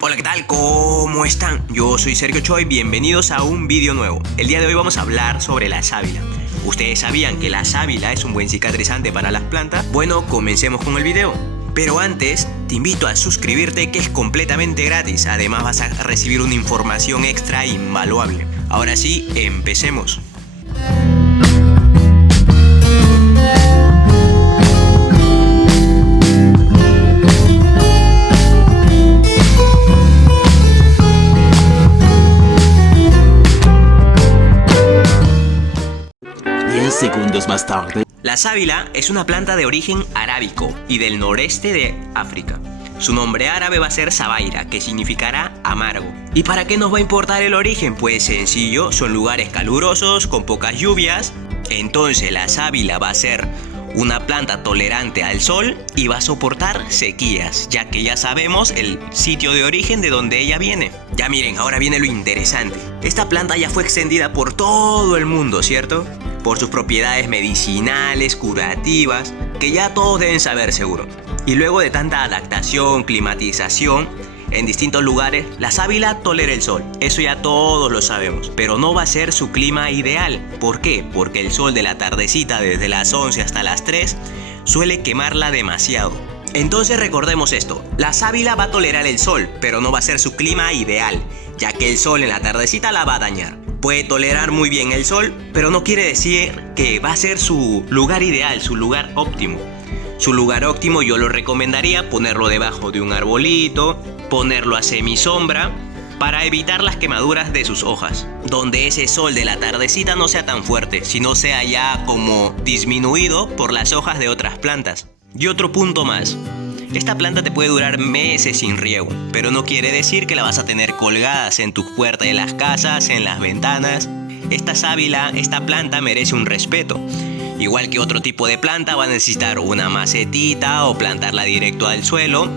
Hola, ¿qué tal? ¿Cómo están? Yo soy Sergio Choi, bienvenidos a un vídeo nuevo. El día de hoy vamos a hablar sobre la sábila. ¿Ustedes sabían que la sábila es un buen cicatrizante para las plantas? Bueno, comencemos con el video. Pero antes, te invito a suscribirte, que es completamente gratis. Además vas a recibir una información extra invaluable. Ahora sí, empecemos. Segundos más tarde. La sábila es una planta de origen arábico y del noreste de África. Su nombre árabe va a ser sabaira, que significará amargo. ¿Y para qué nos va a importar el origen? Pues sencillo, son lugares calurosos, con pocas lluvias. Entonces la sábila va a ser una planta tolerante al sol y va a soportar sequías, ya que ya sabemos el sitio de origen de donde ella viene. Ya miren, ahora viene lo interesante. Esta planta ya fue extendida por todo el mundo, ¿cierto? Por sus propiedades medicinales, curativas, que ya todos deben saber seguro. Y luego de tanta adaptación, climatización en distintos lugares, la sábila tolera el sol. Eso ya todos lo sabemos. Pero no va a ser su clima ideal. ¿Por qué? Porque el sol de la tardecita, desde las 11 hasta las 3, suele quemarla demasiado. Entonces recordemos esto, la sábila va a tolerar el sol, pero no va a ser su clima ideal, ya que el sol en la tardecita la va a dañar. Puede tolerar muy bien el sol, pero no quiere decir que va a ser su lugar ideal, su lugar óptimo. Su lugar óptimo yo lo recomendaría ponerlo debajo de un arbolito, ponerlo a semisombra, para evitar las quemaduras de sus hojas, donde ese sol de la tardecita no sea tan fuerte, sino sea ya como disminuido por las hojas de otras plantas. Y otro punto más. Esta planta te puede durar meses sin riego, pero no quiere decir que la vas a tener colgadas en tu puerta de las casas, en las ventanas. Esta sábila, esta planta merece un respeto. Igual que otro tipo de planta, va a necesitar una macetita o plantarla directo al suelo.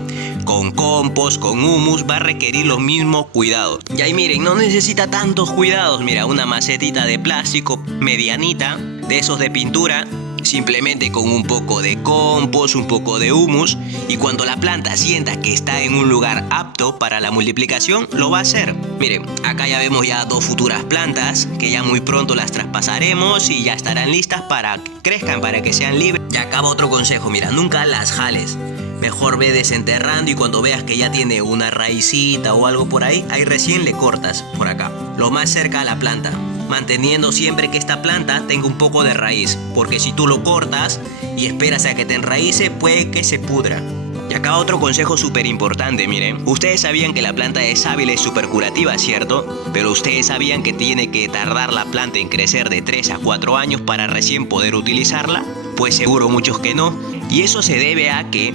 Con compost, con humus, va a requerir los mismos cuidados. Y ahí miren, no necesita tantos cuidados. Mira, una macetita de plástico medianita, de esos de pintura, simplemente con un poco de compost, un poco de humus, y cuando la planta sienta que está en un lugar apto para la multiplicación, lo va a hacer. Miren, acá ya vemos ya dos futuras plantas que ya muy pronto las traspasaremos y ya estarán listas para que crezcan, para que sean libres. Y acá va otro consejo, mira, nunca las jales. Mejor ve desenterrando y cuando veas que ya tiene una raicita o algo por ahí recién le cortas por acá, lo más cerca a la planta, manteniendo siempre que esta planta tenga un poco de raíz, porque si tú lo cortas y esperas a que te enraíce, puede que se pudra. Y acá otro consejo súper importante, miren. Ustedes sabían que la planta de sábila es súper curativa, ¿cierto? Pero ustedes sabían que tiene que tardar la planta en crecer de 3 a 4 años para recién poder utilizarla. Pues seguro muchos que no. Y eso se debe a que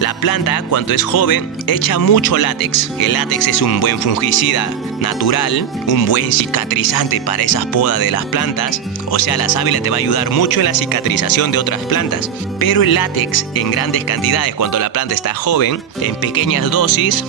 la planta, cuando es joven, echa mucho látex. El látex es un buen fungicida natural, un buen cicatrizante para esas podas de las plantas. O sea, la sábila te va a ayudar mucho en la cicatrización de otras plantas. Pero el látex, en grandes cantidades, cuando la planta está joven, en pequeñas dosis,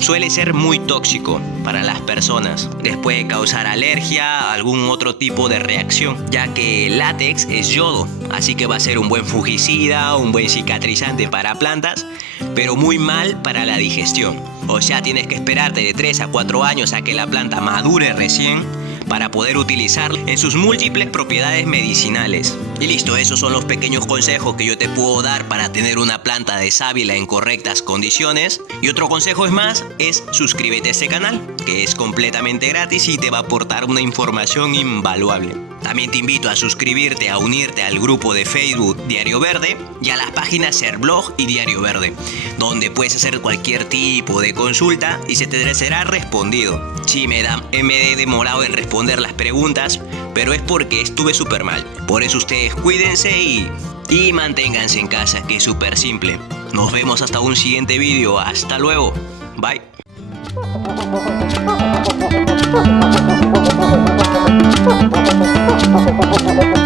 suele ser muy tóxico para las personas. Les puede causar alergia, algún otro tipo de reacción, ya que el látex es yodo, así que va a ser un buen fungicida, un buen cicatrizante para plantas, pero muy mal para la digestión. O sea, tienes que esperarte de 3 a 4 años a que la planta madure recién para poder utilizarla en sus múltiples propiedades medicinales. Y listo, esos son los pequeños consejos que yo te puedo dar para tener una planta de sábila en correctas condiciones. Y otro consejo es suscríbete a este canal, que es completamente gratis y te va a aportar una información invaluable. También te invito a suscribirte, a unirte al grupo de Facebook Diario Verde y a las páginas Serblog y Diario Verde, donde puedes hacer cualquier tipo de consulta y se te será respondido. Sí, me he demorado en responder las preguntas, pero es porque estuve súper mal. Por eso ustedes cuídense y manténganse en casa, que es súper simple. Nos vemos hasta un siguiente vídeo. Hasta luego. Bye. Thank you.